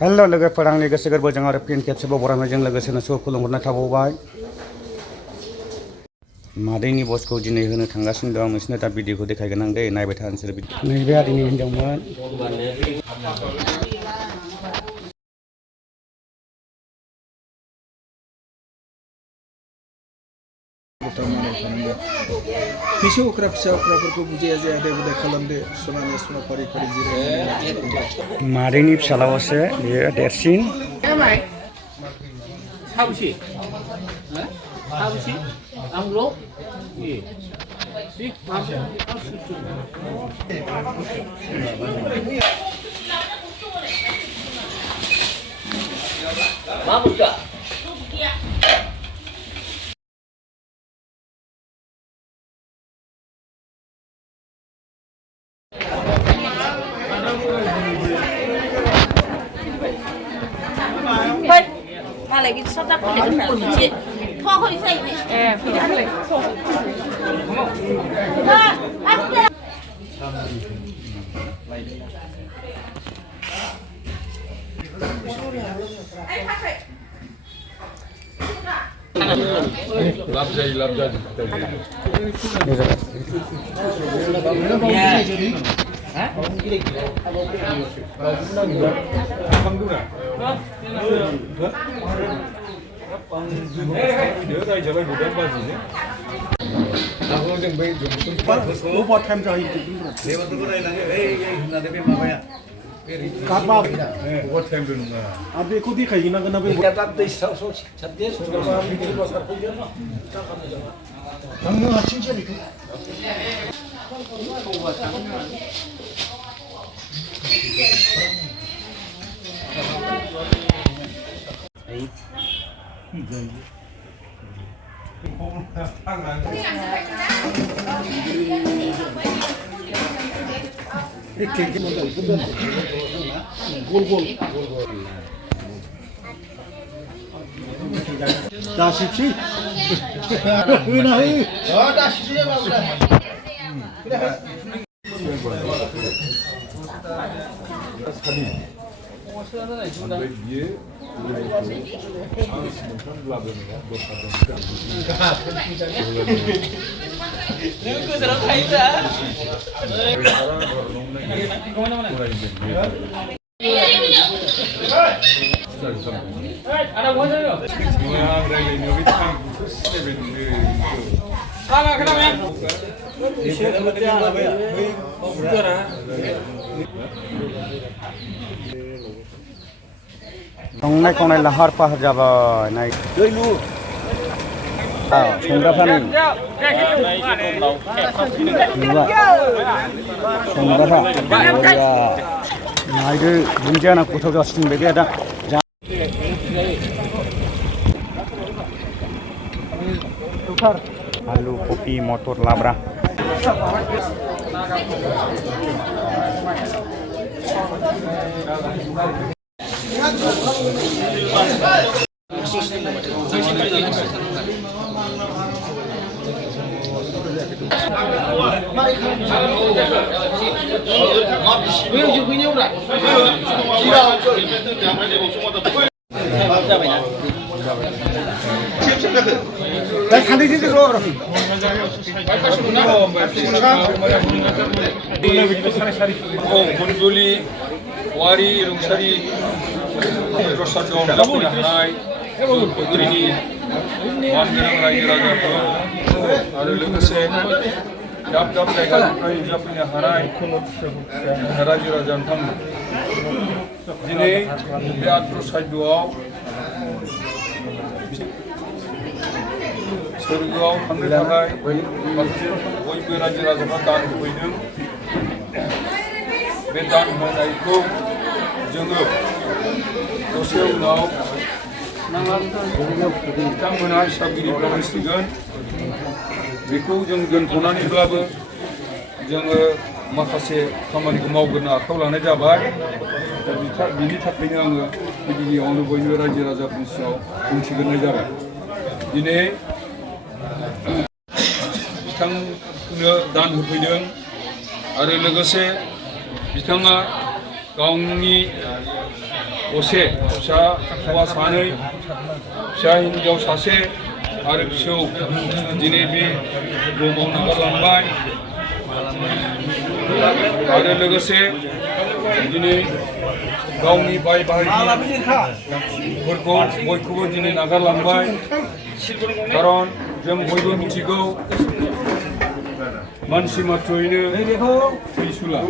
Hello लोगोफोर आंनि गोसो गोरबोजों आरो फिन खेबसेबाव बरायनायजों लोगोसे नोंसोरखौ खुलुमहरनाय थाबावबाय। मादैनि बसखौ दिनै होनो थांगासिनो दं। नोंसोरनो दा भिडिअखौ देखायगोन आं दे, नायबाय था नोंसोर। नैबे आदैनि हिनजावमोन। फिसा अख्राफोरखौ बुजिया जाया दे बुदाय खालामदो सनानि सना फारि फारि जिरायनानै मादैनि फिसालायासो बेयो देरसिन। 사부시, 사부시, anglo, 예, 빅 마시, 마부자. lại cái sốt đắp này cái quần chị thoa hơi xây này thì đã lại 다십시. 다십시에 봐보라. संनाय खावनाय लाहार फाहार जाबाय। नाय संग्राफोरा नायदो दुन्दिया ना गोथाव जासिनबाय बे दा। आलु कफि मटर लाब्रा गुनजुलि वारि रुंसारि प्रसाद दं जाफैनो हानाय उदालगुरिनि मानगोनां रायजो राजाफोर आरो लोगोसे दाब दाब जायगानिफ्राय जाफैनो हानाय रायजो राजा नोंथांमोन दिनै बे आद्र सायदआव सोरगोआव थांनो थाखाय बयबो रायजो राजाफ्रा दान होफैदों। बे दान होनायखौ जोङो दसे उनाव बिथांमोना हिसाबगिरिफ्रा होसिगोन। बेखौ जों दोनथ'नानैब्लाबो जोङो माखासे खामानिखौ मावग्रोनो आखायाव लानाय जाबाय। दा बिनि थाखायनो आङो गिबियावनो बयबो रायजो राजाफोरनि सिगाङाव बुंथिग्रोनाय जाबाय। दिनै बिथांनो दान होफैदों आरो लोगोसे बिथाङा गावनि असे फिसा हौवा सानै फिसा हिन्जाव सासे आरो फिसौ दिनै बे बुहुमाव नागारलांबाय आरो लोगोसे दिनै गावनि बाय बाहागिफोरखौ बयखौबो दिनै नागारलांबाय खारन जों बयबो मिथिगौ मानसि मात्रयैनो थैसुला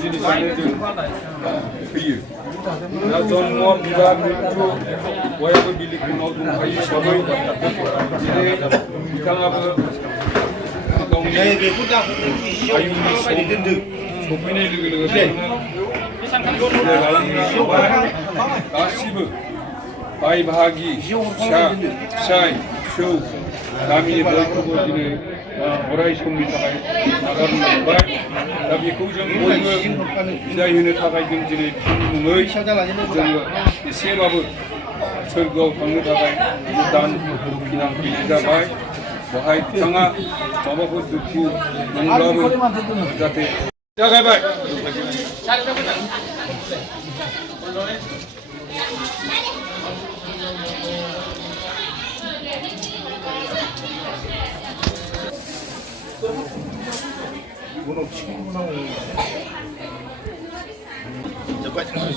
जिनिसानो जों थैयो दा जन्म बिबार मृत्यु बयबो बिलिफाङाव दंखायो हिसाबै दिनै बिथाङाबो गावनि आयुनि सफैनाय लोगो लोगो गासिबो बाय बाहागि फिसा फिसाय फिसौ गामिनि बयखौबो दिनै अराय समनि थाखाय नागारलांबाय दा बेखौ जों बयबो बिदाय होनो थाखाय जों दिनै बिथांनि मुङै जोङो एसेबाबो सोरगोआव थांनो थाखाय दान दक्षिणा होनाय जाबाय बेहाय बिथाङा माबाफोर दुखु मोनब्लाबो जाहाथे जागायबाय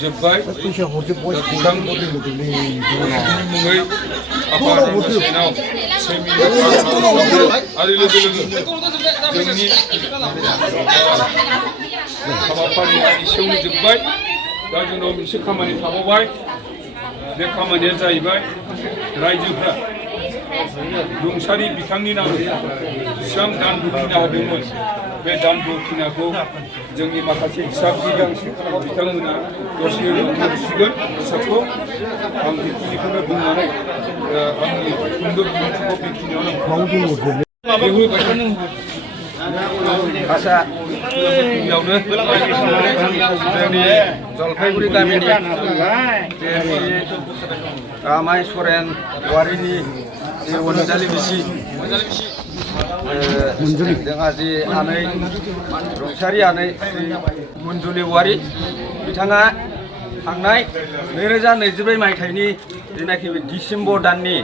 जोब्बाय बिथांनि मुङै आफा सानाव 6 मिनिट आरो लोगो लोगो जोंनि हाबाफारिया एसेयावनो जोब्बाय दा जोंनाव मोनसे खामानि थाबावबाय बे खामानिया जाहैबाय रायजोफ्रा रुंसारि बिथांनि नामै बेसेबां दान दक्षिणा होदोंमोन बे दान दक्षिणाखौ जोंनि माखासे हिसाबगिरि बिथांमोना दसे होसिगोन हिसाबखौ आं बेखिनिखौनो बुंनानै आंनि सुंद' बिबुंथिखौ बेखिनियावनो भाषा गिबियावनो जोंनि जलपाइगुरि गामिनि रामाय सरेन वारिनि जे अनजालि बिसि जोंहा जे आनै रुंसारि आनै मन्जुलि वारि बिथाङा थांनाय 2024 मायथाइनि जेनाखि डिसेम्बर दाननि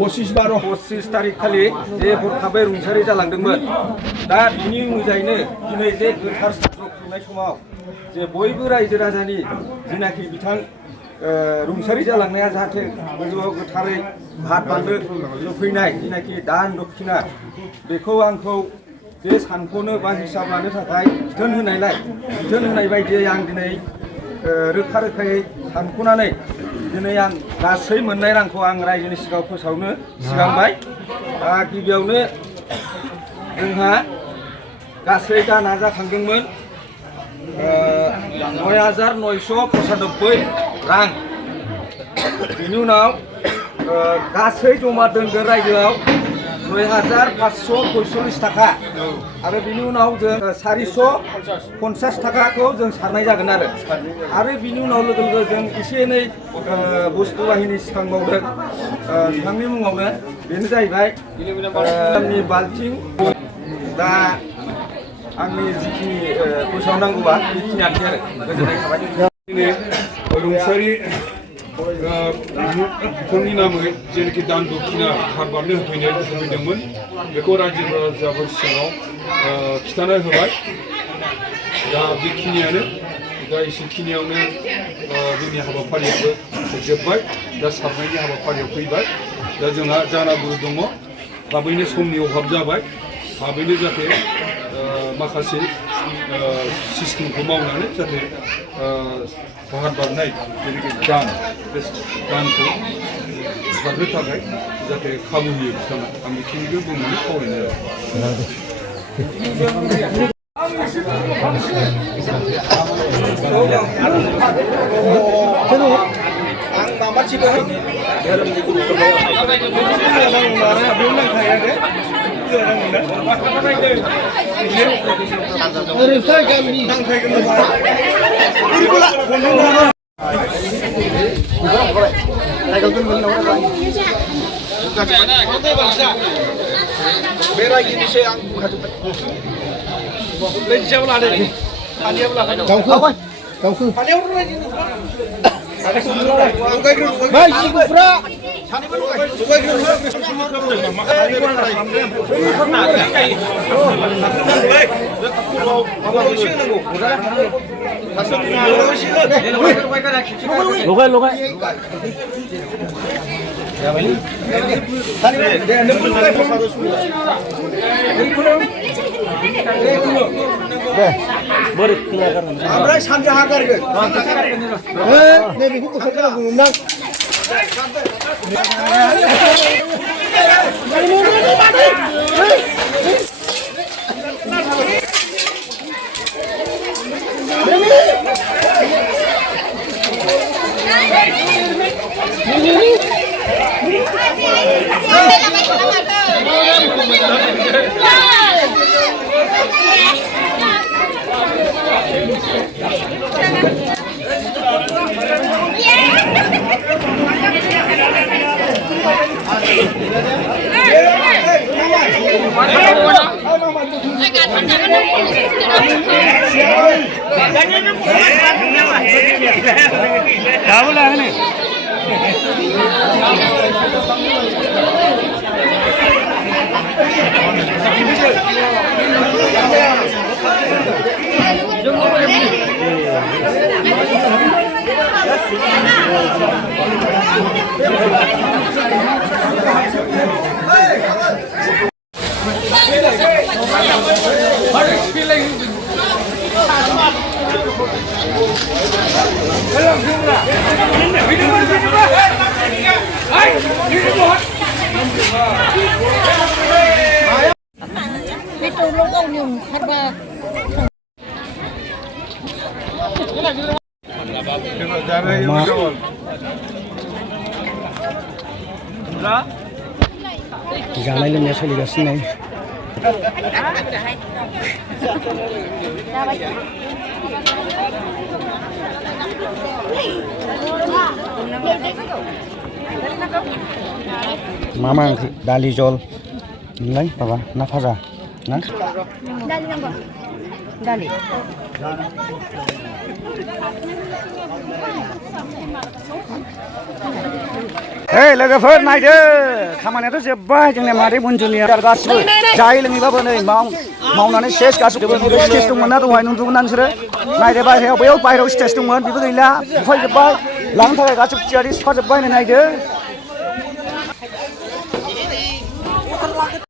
25 तारिख खालि जे हरखाबै रुंसारि जालांदोंमोन दा बिनि मुजायैनो दिनै जे गोथार सानजौ खुंनाय समाव जे बयबो रायजो राजानि जेनाखि बिथां रुंसारि जालांनाया जाहाथे गोजौआव गोथारै हात बान्दो होफैनाय जेनाखि दान दक्षिणा बेखौ आंखौ बे सानखौनो बा हिसाब लानो थाखाय बिथोन होनाय बायदियै आं दिनै रोखा रोखायै सानख'नानै दिनै आं गासै मोननाय रांखौ आं रायजोनि सिगाङाव फोसावनो सिगांबाय गिबियावनो जोंहा गासै दाना जाखांदोंमोन 9,995 रां बेनि उनाव गासै जमा दोनगोन रायजोआव 9,545 थाखा आरो बिनि उनाव जों 450 थाखाखौ जों सारनाय जागोन आरो बिनि उनाव लोगो लोगो जों एसे एनै बुस्थु बाहिनी सिखांबावदों बिथांनि मुङावनो बेनो जाहैबाय आंनि बाल्थिं दा आंनि जिखिनि फोसावनांगौबा बेखिनियानोसै आरो गोजोननाय थाबाय रुंसारि बिथांनि नामै जेनाखि दान दक्षिणा हात बान्दो होफैदोंमोन बेखौ रायजो राजाफोर सिगाङाव खिन्थाना होबाय दा बेखिनियानो दा एसेखिनियावनो जोंनि हाबाफारियाबो जोब्बाय दा सारनायनि हाबाफारियाव फैबाय दा जोंहा जानागुरु दङ थाबैनो समनि अभाब जाबाय थाबैनो जाहाथे माखासे सिस्टेमखौ मावनानै जाहाथे हात बारनाय जेनाखि दान बे दानखौ सारनो थाखाय जाहाथे खाबु होयो बिथाङा आं बेखिनिखौ बुंनानै खावलायनाय जाबाय आं माबासिबो धोरोमनि बे रायजोनिसो आं बुंखाजोब्बाय गावखौ bai sigufra ओमफ्राय सानजाहा गारगोन नैबेखौ बोखारनांगौ नोंनां जानाय लोंनाया सोलिगासिनो मा ओंख्रि दालि जल नोंलाय माबा ना भाजा ना दालि नांगौ दालि Hey, लोगोफोर नायदो खामानियाथ' जोब्बाय जोंना मादै मन्जुनिया गासिबो जायै लोङैबाबो नै मावनानै सेस गासिबो स्टेज दंमोन ना दहाय नुदोंमोन ना नोंसोरो नायदो बाहेरायाव बैयाव बाहेरायाव स्टेज दंमोन बेबो गैला बुफायजोब्बाय लांनो थाखाय गासिबो थियारि सुखाजोब्बाय नायदो